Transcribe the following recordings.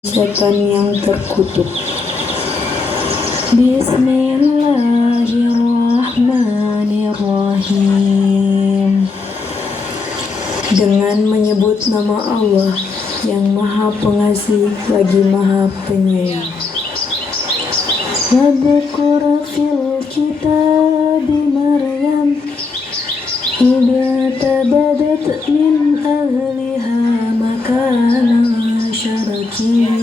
setan yang terkutuk. Bismillahirrahmanirrahim. Dengan menyebut nama Allah yang Maha Pengasih lagi Maha Penyayang. Wadhkur fil kitabi Maryam idza tabadat min ahliha makana syarqiyya.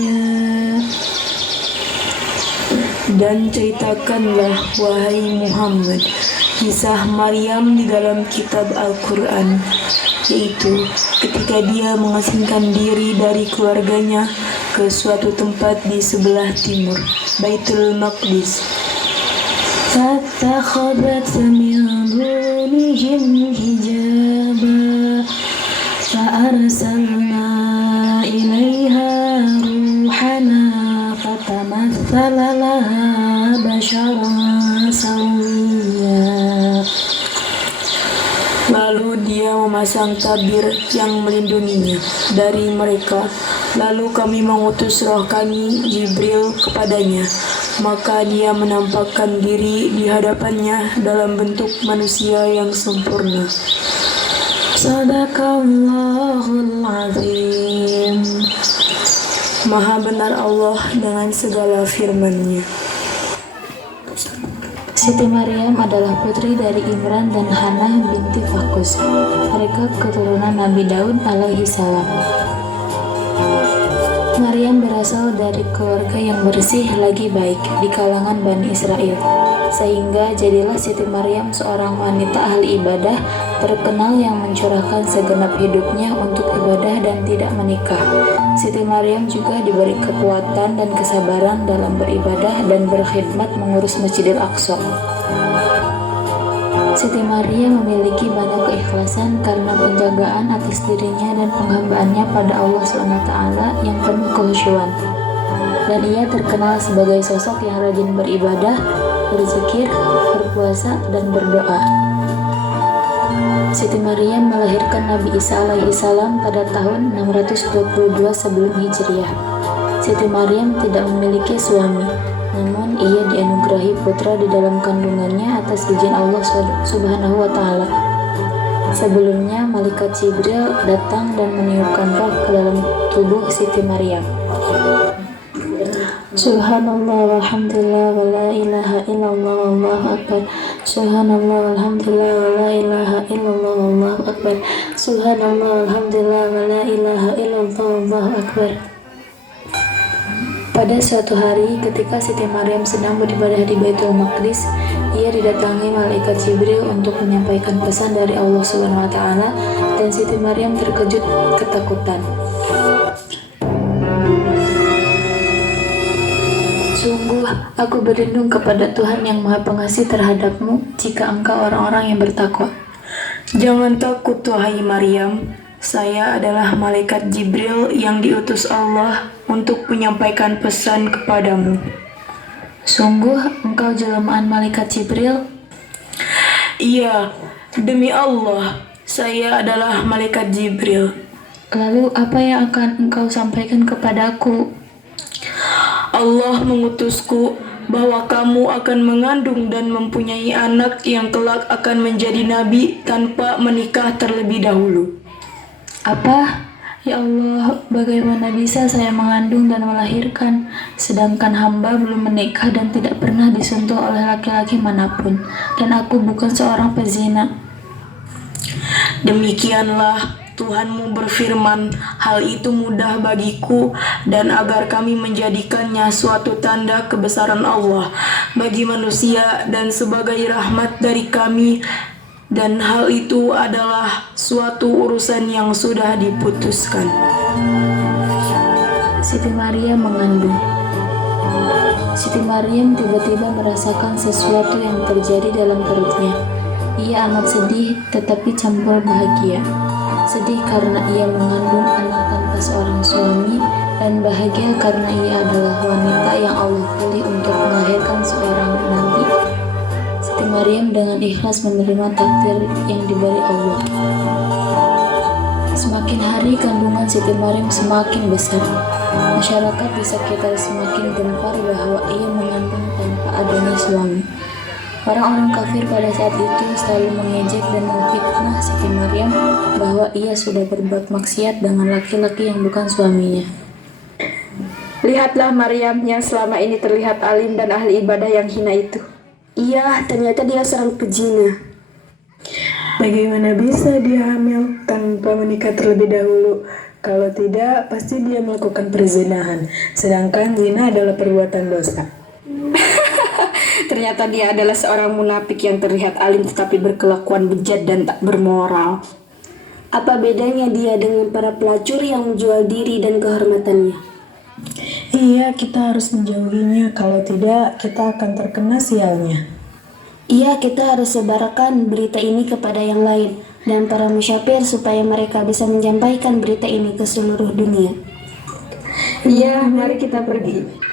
Dan ceritakanlah wahai Muhammad kisah Maryam di dalam kitab Al-Quran, yaitu ketika dia mengasingkan diri dari keluarganya ke suatu tempat di sebelah timur Baitul Maqdis. Fattakhadhat min dunihim hijaba fa'arsalna ilaiha ruhana fatamatsala laha basharan sawiyya. Lalu dia memasang tabir yang melindunginya dari mereka. Lalu kami mengutus roh kami Jibril kepadanya, maka dia menampakkan diri di hadapannya dalam bentuk manusia yang sempurna. Sadaqallahul azim. Maha benar Allah dengan segala firman-Nya. Siti Maryam adalah putri dari Imran dan Hannah binti Fakus. Mereka keturunan Nabi Daud alaihi salam. Maryam berasal dari keluarga yang bersih lagi baik di kalangan Bani Israel, sehingga jadilah Siti Maryam seorang wanita ahli ibadah terkenal yang mencurahkan segenap hidupnya untuk ibadah dan tidak menikah. Siti Maryam juga diberi kekuatan dan kesabaran dalam beribadah dan berkhidmat mengurus Masjidil Aqsa. Siti Maryam memiliki banyak keikhlasan karena penjagaan atas dirinya dan penghambaannya pada Allah SWT yang penuh kehusyuan. Dan ia terkenal sebagai sosok yang rajin beribadah, berzikir, berpuasa, dan berdoa. Siti Maryam melahirkan Nabi Isa alaihi salam pada tahun 622 sebelum Hijriah. Siti Maryam tidak memiliki suami, namun ia dianugerahi putra di dalam kandungannya atas izin Allah Subhanahu wa Ta'ala. Sebelumnya, malaikat Jibril datang dan meniupkan roh ke dalam tubuh Siti Maryam. Subhanallah walhamdulillah wa la ilaha illallah wallahu akbar. Subhanallah walhamdulillah wa la ilaha illallah wallahu akbar. Subhanallah walhamdulillah wa la ilaha illallah wallahu akbar. Pada suatu hari, ketika Siti Maryam sedang beribadah di Baitul Maqdis, ia didatangi malaikat Jibril untuk menyampaikan pesan dari Allah Subhanahu wa Ta'ala, dan Siti Maryam terkejut ketakutan. Sungguh, aku berlindung kepada Tuhan yang Maha Pengasih terhadapmu jika engkau orang-orang yang bertakwa. Jangan takut wahai Maryam, saya adalah malaikat Jibril yang diutus Allah untuk menyampaikan pesan kepadamu. Sungguh, engkau jelmaan malaikat Jibril? Iya, demi Allah, saya adalah malaikat Jibril. Lalu apa yang akan engkau sampaikan kepadaku? Allah mengutusku bahwa kamu akan mengandung dan mempunyai anak yang kelak akan menjadi nabi tanpa menikah terlebih dahulu. Apa? Ya Allah, bagaimana bisa saya mengandung dan melahirkan, sedangkan hamba belum menikah dan tidak pernah disentuh oleh laki-laki manapun, dan aku bukan seorang pezina. Demikianlah Tuhanmu berfirman, hal itu mudah bagiku, dan agar kami menjadikannya suatu tanda kebesaran Allah bagi manusia dan sebagai rahmat dari kami, dan hal itu adalah suatu urusan yang sudah diputuskan. Siti Maryam mengandung. Siti Maryam tiba-tiba merasakan sesuatu yang terjadi dalam perutnya. Ia amat sedih tetapi campur bahagia. Sedih karena ia mengandung anak tanpa seorang suami, dan bahagia karena ia adalah wanita yang Allah pilih untuk melahirkan seorang nabi. Siti Maryam dengan ikhlas menerima takdir yang diberi Allah. Semakin hari kandungan Siti Maryam semakin besar. Masyarakat di sekitar semakin gempar bahwa ia mengandung tanpa adanya suami. Orang-orang kafir pada saat itu selalu mengejek dan memfitnah Siti Maryam bahwa ia sudah berbuat maksiat dengan laki-laki yang bukan suaminya. Lihatlah Maryam yang selama ini terlihat alim dan ahli ibadah yang hina itu. Iya, ternyata dia seorang pezina. Bagaimana bisa dia hamil tanpa menikah terlebih dahulu? Kalau tidak, pasti dia melakukan perzinahan. Sedangkan zina adalah perbuatan dosa. Ternyata dia adalah seorang munafik yang terlihat alim tetapi berkelakuan bejat dan tak bermoral. Apa bedanya dia dengan para pelacur yang menjual diri dan kehormatannya? Iya, kita harus menjauhinya. Kalau tidak, kita akan terkena sialnya. Iya, kita harus sebarkan berita ini kepada yang lain dan para musyafir supaya mereka bisa menyampaikan berita ini ke seluruh dunia. Iya, mari kita pergi.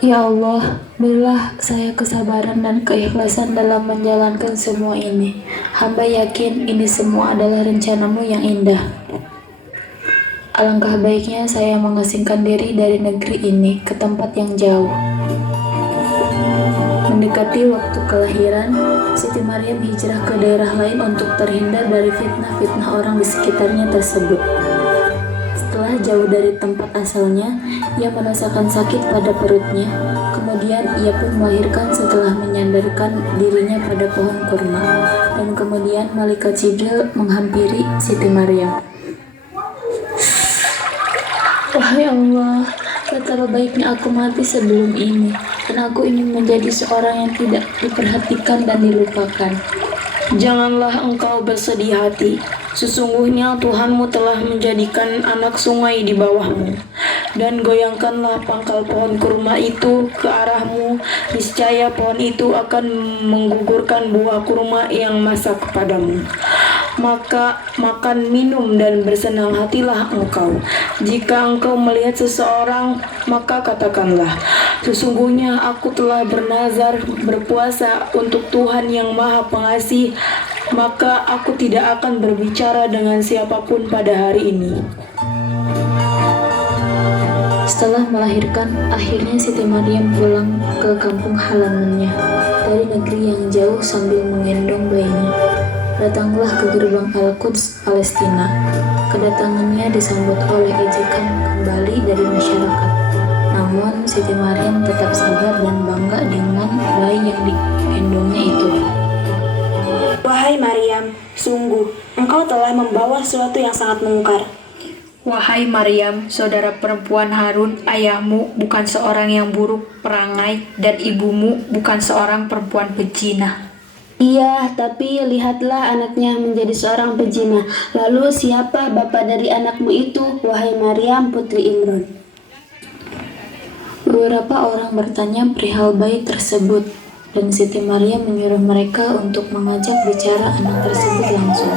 Ya Allah, berilah saya kesabaran dan keikhlasan dalam menjalankan semua ini. Hamba yakin ini semua adalah rencanamu yang indah. Alangkah baiknya saya mengasingkan diri dari negeri ini ke tempat yang jauh. Mendekati waktu kelahiran, Siti Maryam hijrah ke daerah lain untuk terhindar dari fitnah-fitnah orang di sekitarnya tersebut. Setelah jauh dari tempat asalnya, ia merasakan sakit pada perutnya. Kemudian ia pun melahirkan setelah menyandarkan dirinya pada pohon kurma. Dan kemudian malaikat Jibril menghampiri Siti Maryam. Wahai Allah, betapa baiknya aku mati sebelum ini, dan aku ingin menjadi seorang yang tidak diperhatikan dan dilupakan. Janganlah engkau bersedih hati. Sesungguhnya Tuhanmu telah menjadikan anak sungai di bawahmu. Dan goyangkanlah pangkal pohon kurma itu ke arahmu. Niscaya pohon itu akan menggugurkan buah kurma yang masak kepadamu. Maka makan, minum, dan bersenang hatilah engkau. Jika engkau melihat seseorang, maka katakanlah, sesungguhnya aku telah bernazar berpuasa untuk Tuhan yang Maha Pengasih, maka aku tidak akan berbicara dengan siapapun pada hari ini. Setelah melahirkan, akhirnya Siti Maryam pulang ke kampung halamannya dari negeri yang jauh sambil menggendong bayinya. Datanglah ke gerbang Al-Quds, Palestina. Kedatangannya disambut oleh ejekan kembali dari masyarakat. Namun, Siti Maryam tetap sabar dan bangga dengan bayi yang digendongnya itu. Wahai Maryam, sungguh, engkau telah membawa sesuatu yang sangat mungkar. Wahai Maryam, saudara perempuan Harun, ayahmu bukan seorang yang buruk perangai dan ibumu bukan seorang perempuan pezina. Iya, tapi lihatlah anaknya menjadi seorang pezina. Lalu siapa bapa dari anakmu itu, wahai Maryam putri Imran? Beberapa orang bertanya perihal bayi tersebut, dan Siti Maryam menyuruh mereka untuk mengajak bicara anak tersebut langsung.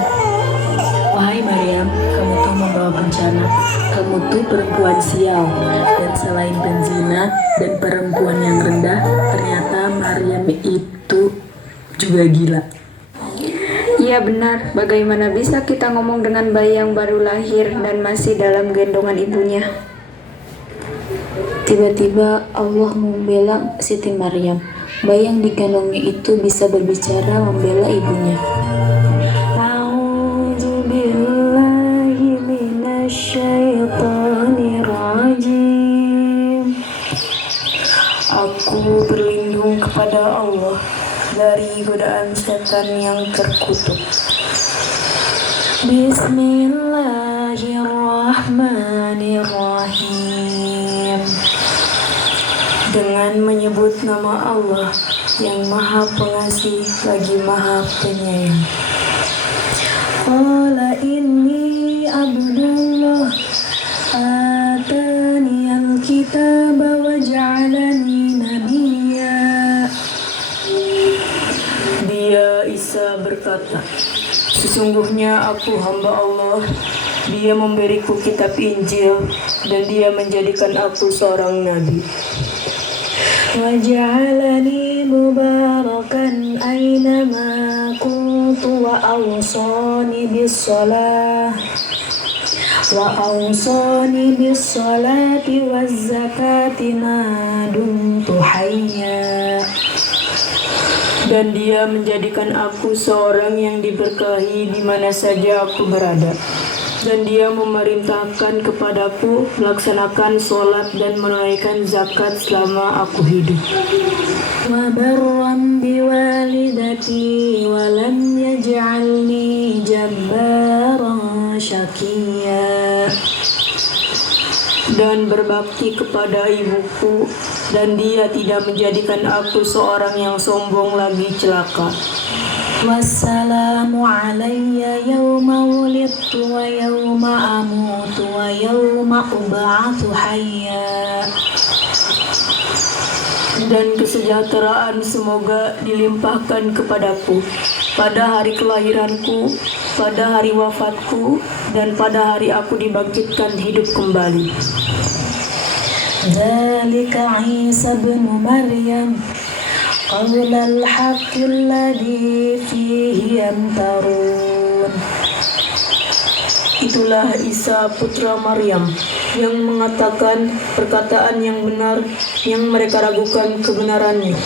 Wahai Maryam, kamu tuh membawa bencana. Kamu tuh perempuan sial. Dan selain penzina dan perempuan yang rendah, ternyata Maryam itu juga gila. Iya benar, bagaimana bisa kita ngomong dengan bayi yang baru lahir dan masih dalam gendongan ibunya? Tiba-tiba Allah membela Siti Maryam. Bayi yang digendongnya itu bisa berbicara membela ibunya. A'udzu billahi minasyaitonir rajim. Aku berlindung kepada Allah dari godaan setan yang terkutuk. Bismillahirrahmanirrahim. Dengan menyebut nama Allah yang Maha Pengasih lagi Maha Penyayang. Qala inni abdullah ataniyal kitaba wa ja'alani nabiyya. Dia Isa berkata, sesungguhnya aku hamba Allah. Dia memberiku kitab Injil dan dia menjadikan aku seorang nabi. Waj'alani mubarakan ainama kuntu wa awsani bis-shalah وأوصاني بالصلاة والزكاة ما دمت حيا. Dan Dia menjadikan aku seorang yang diberkahi di mana saja aku berada. Dan Dia memerintahkan kepadaku melaksanakan sholat dan menunaikan zakat selama aku hidup. Wa barram biwalidati wa lam yaj'alni jabbaran syaqiyya. Dan berbakti kepada ibuku, dan Dia tidak menjadikan aku seorang yang sombong lagi celaka. Wassalamu alayya yawma wulidtu wa yawma amutu wa yawma ub'atsu hayya. Dan kesejahteraan semoga dilimpahkan kepadaku pada hari kelahiranku, pada hari wafatku, dan pada hari aku dibangkitkan hidup kembali. Dzalika Isa bin Maryam qaulal haqqil ladzi fihi yamtarun. Itulah Isa putra Maryam yang mengatakan perkataan yang benar yang mereka ragukan kebenarannya.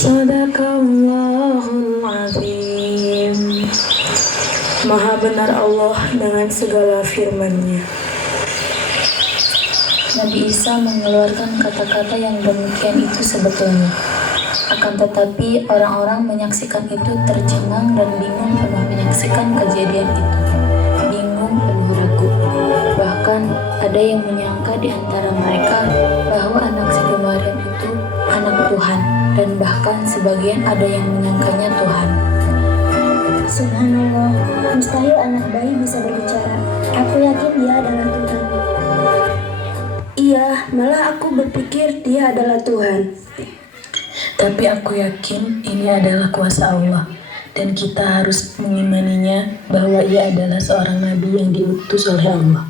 Shadaqallahul azim. Maha benar Allah dengan segala firman-Nya. Nabi Isa mengeluarkan kata-kata yang demikian itu sebetulnya. Akan tetapi orang-orang menyaksikan itu tercengang dan bingung penuh menyaksikan kejadian itu. Bingung penuh ragu. Bahkan ada yang menyangka di antara mereka bahwa anak Siti Maryam itu anak Tuhan, dan bahkan sebagian ada yang menyangkanya Tuhan. Subhanallah, mustahil anak bayi bisa berbicara. Aku yakin dia adalah Tuhan. Iya, malah aku berpikir Dia adalah Tuhan. Tapi aku yakin ini adalah kuasa Allah, dan kita harus mengimaninya bahwa Ia adalah seorang nabi yang diutus oleh Allah.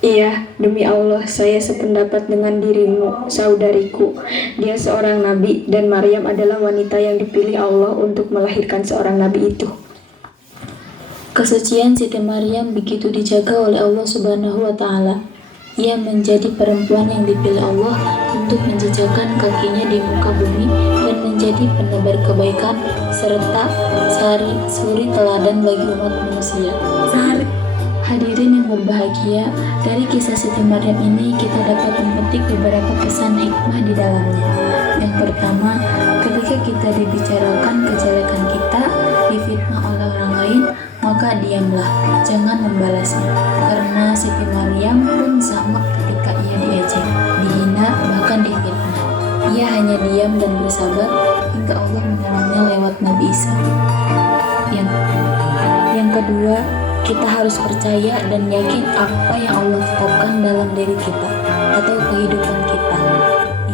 Iya, demi Allah, saya sependapat dengan dirimu, saudariku. Dia seorang nabi, dan Maryam adalah wanita yang dipilih Allah untuk melahirkan seorang nabi itu. Kesucian Siti Maryam begitu dijaga oleh Allah Subhanahu wa Ta'ala. Ia menjadi perempuan yang dipilih Allah untuk menjejakkan kakinya di muka bumi dan menjadi penebar kebaikan serta suri teladan bagi umat manusia. Hadirin yang berbahagia, dari kisah Siti Maryam ini kita dapat memetik beberapa pesan hikmah di dalamnya. Yang pertama, ketika kita dibicarakan kejelekan kita, difitnah oleh orang lain, maka diamlah, jangan membalasnya. Karena Siti Maryam pun sama ketika ia diejek, dihina, bahkan difitnah. Ia hanya diam dan bersabar hingga Allah menolongnya lewat Nabi Isa. Yang kedua, kita harus percaya dan yakin apa yang Allah tetapkan dalam diri kita atau kehidupan kita.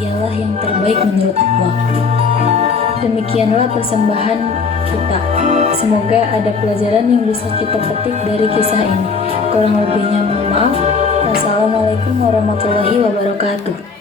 Ialah yang terbaik menurut Allah. Demikianlah persembahan kita. Semoga ada pelajaran yang bisa kita petik dari kisah ini. Kurang lebihnya mohon maaf. Wassalamualaikum warahmatullahi wabarakatuh.